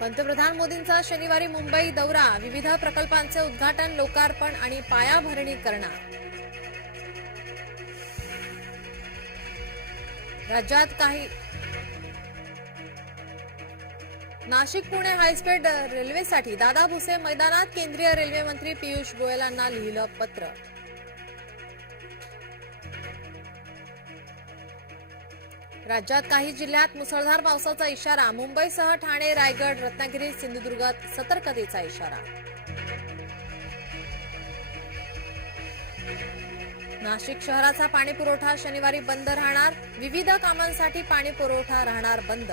पंतप्रधान मोदींचा शनिवारी मुंबई दौरा विविध प्रकल्पांचे उद्घाटन लोकार्पण आणि पायाभरणी करणार. राज्यात काही नाशिक पुणे हायस्पीड रेल्वेसाठी दादा भुसे मैदानात केंद्रीय रेल्वे मंत्री पियुष गोयलांना लिहिलं पत्र. राज्यात काही जिल्ह्यात मुसळधार पावसाचा इशारा. मुंबईसह ठाणे रायगड रत्नागिरी सिंधुदुर्गात सतर्कतेचा इशारा. नाशिक शहराचा पाणी पुरवठा शनिवारी बंद राहणार. विविध कामांसाठी पाणी पुरवठा राहणार बंद.